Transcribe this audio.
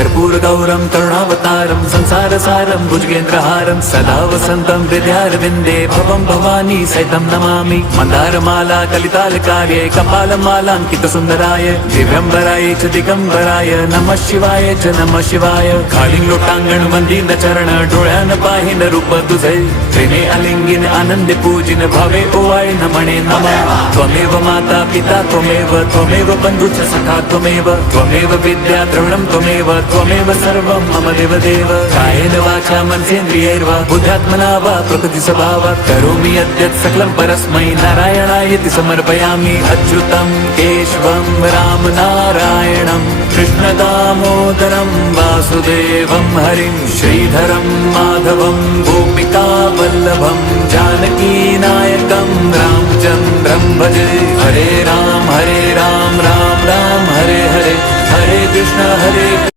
कर्पूर गौरम करुणावतारम संसार सारम भुजगेंद्रहारम सदा वसंतम हृदयारविंदे भवम भवानी सहितं नमामि मंदारमाला कलितालकार्ये कपालमालांकित सुंदराय दिव्यंबराय च दिगंबराय नमः शिवाय च नमः शिवाय खालीं लोटांगण वंदीन चरण डोळ्यान पाहिन रूप तुझे प्रेमे अलिंगिन आनंदे पूजिन भावे ओवाळीन म्हणे नमः त्वमेव माता पिता त्वमेव बंधुच सखा त्वमेव विद्या द्रविणं त्वमेव सर्वं मम देवदेव कायेन वाचा मनसेन्द्रियैर्वा बुद्ध्यात्मना वा प्रकृति स्वभावात् करोमि यद्यत् सकलं परस्मै नारायणायति समर्पयामि अच्युतं केशवं राम नारायणं कृष्णदामोदरं वासुदेवं हरिं श्रीधरं माधवं गोपिका वल्लभं जानकीनायकं रामचन्द्रं भजे हरे राम राम राम हरे हरे हरे कृष्ण